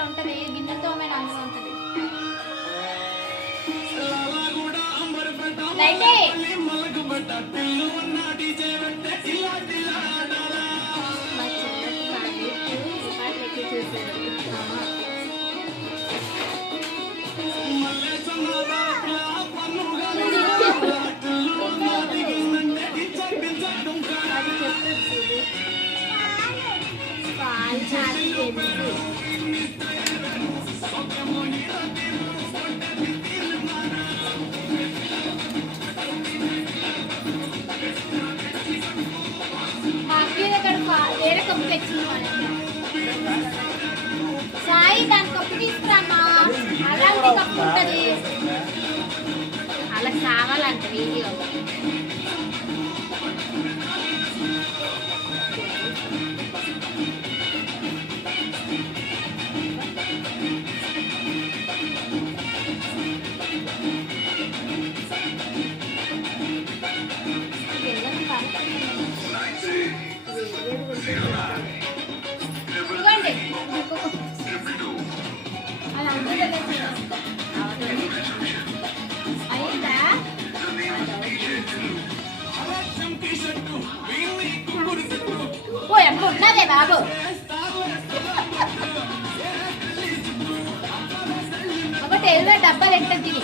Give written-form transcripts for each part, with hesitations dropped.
అట్లా ఉంటది, గిన్నెలతో అందులో ఉంటది. లైటే వేరే కప్పు తెచ్చింది సాయి, దాని కప్పు తీసుకురామ్మా. అలాంటి కప్పు ఉంటది, అలా కావాలంట వీడియో. ఉన్నదే బాబు, ఒకటి ఎల్లు డబ్బాలు ఎక్కడ దిగి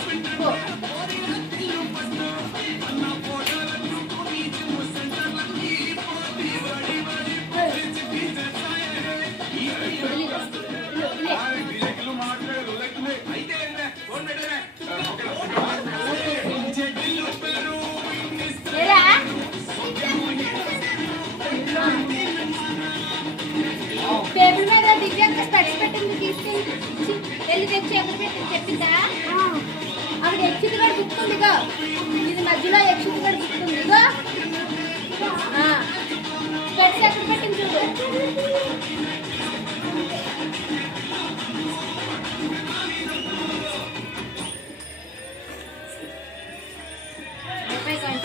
టేబుల్ మీద దివ్యాంక స్పెట్స్ పెట్టింది, తీసుకెళ్ళి వెళ్ళి తెచ్చి ఎక్కడ పెట్టింది చెప్పిందా? అక్కడ ఎక్సిట్ కూడా గుర్తుందిగో, ఇది మధ్యలో ఎక్సిట్ కూడా గుర్తుందిగో. స్పెట్స్ ఎక్కడ పెట్టింది చూడు.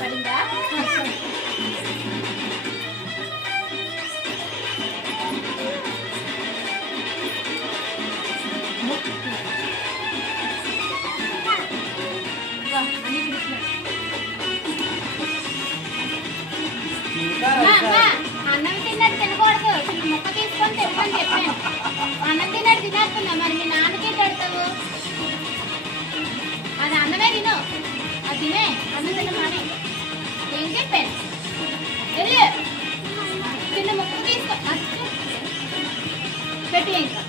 పడిందా? అన్నం తిన్నాడు తినకూడదు, ముక్క తీసుకొని తినమని చెప్పాను. అన్నం తిన్నాడు తినేస్తున్నా, మరి మీ నాన్నకే పెడతావు. అది అన్నమే తిను, అది తినే అన్నం తినమానే ఏం చెప్పాను. వెళ్ళి చిన్న ముక్క తీసుకో పెట్టి ఇంకా